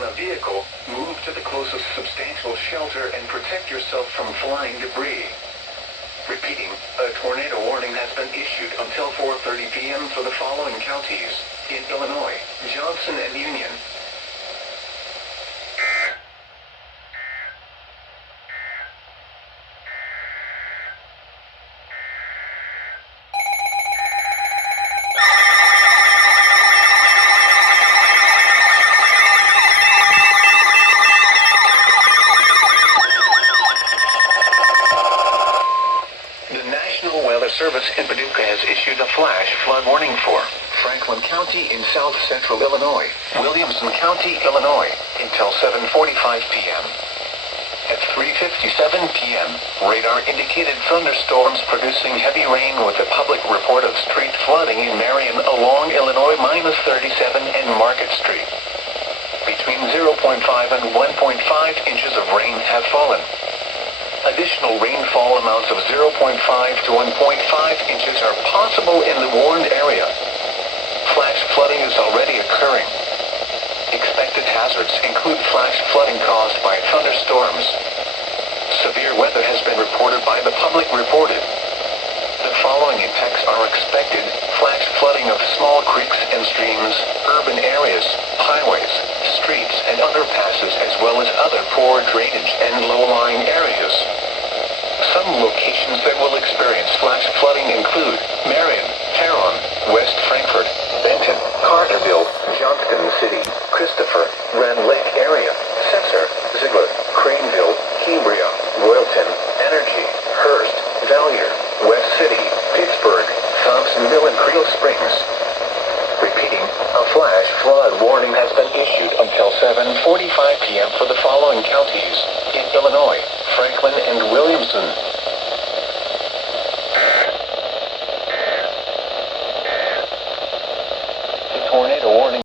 in a vehicle, move to the closest substantial shelter and protect yourself from flying debris. Repeating, a tornado warning has been issued until 4:30 p.m. for the following counties in Illinois: Johnson and Union. Service in Paducah has issued a flash flood warning for Franklin County in south central Illinois, Williamson County, Illinois, until 7:45 p.m. At 3:57 p.m., radar indicated thunderstorms producing heavy rain with a public report of street flooding in Marion along Illinois -37 and Market Street. Between 0.5 and 1.5 inches of rain have fallen. Additional rainfall amounts of 0.5 to 1.5 inches are possible in the warned area. Flash flooding is already occurring. Expected hazards include flash flooding caused by thunderstorms. Severe weather has been reported by the public reported. The following impacts are expected: flash flooding of small creeks and streams, urban areas, highways, streets and underpasses, as well as other poor drainage and low-lying areas. Some locations that will experience flash flooding include Marion, Huron, West Frankfort, Benton, Carterville, Johnston City, Christopher, Rand Lake area, Cesar, Ziegler, Craneville, Cambria, Royalton, Energy, Hearst, Valier, West City, Pittsburgh, Thompsonville and Creel Springs. Repeating, a flash flood warning has been issued until 7:45 p.m. for the following counties in Illinois: Franklin and Williamson.